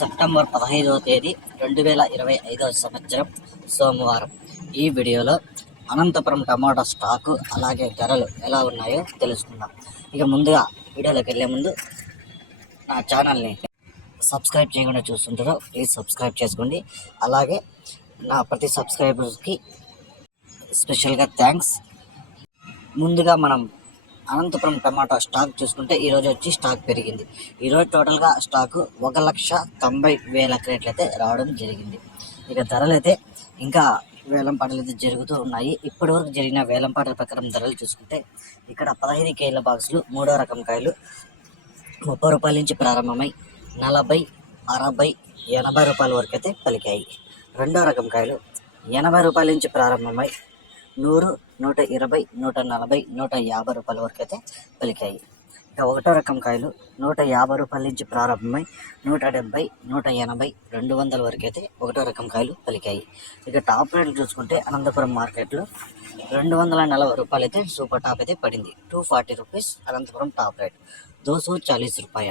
September 15వ తేదీ 2025 సంవత్సరం సోమవారం. ఈ వీడియోలో అనంతపురం టమాటా స్టాకు అలాగే ధరలు ఎలా ఉన్నాయో తెలుసుకుందాం. ఇక ముందుగా వీడియోలోకి వెళ్ళే ముందు నా ఛానల్ని సబ్స్క్రైబ్ చేయకుండా చూస్తుంటారో ప్లీజ్ సబ్స్క్రైబ్ చేసుకోండి. అలాగే నా ప్రతి సబ్స్క్రైబర్స్కి స్పెషల్గా థ్యాంక్స్. ముందుగా మనం అనంతపురం టమాటా స్టాక్ చూసుకుంటే ఈరోజు వచ్చి స్టాక్ పెరిగింది. ఈరోజు టోటల్గా స్టాకు 1,90,000 క్రేట్లు అయితే రావడం జరిగింది. ఇక ధరలు అయితే ఇంకా వేలంపాటలు అయితే జరుగుతూ ఉన్నాయి. ఇప్పటివరకు జరిగిన వేలంపాటల ప్రకారం ధరలు చూసుకుంటే ఇక్కడ 15 కేజీల బాక్సులు 3వ రకం కాయలు 30 రూపాయల నుంచి ప్రారంభమై 40, 60, 80 రూపాయల వరకు అయితే పలికాయి. 2వ రకం కాయలు 80 రూపాయల నుంచి ప్రారంభమై 100, 120, 140, 150 రూపాయల వరకు అయితే పలికాయి. ఇక 1వ రకం కాయలు 150 రూపాయల నుంచి ప్రారంభమై 170, 180, 200 వరకు అయితే 1వ రకం కాయలు పలికాయి. ఇక టాప్ రేట్లు చూసుకుంటే అనంతపురం మార్కెట్లో 240 రూపాయలు అయితే సూపర్ టాప్ అయితే పడింది. 240 రూపీస్ అనంతపురం టాప్ రేట్. 240 రూపాయ.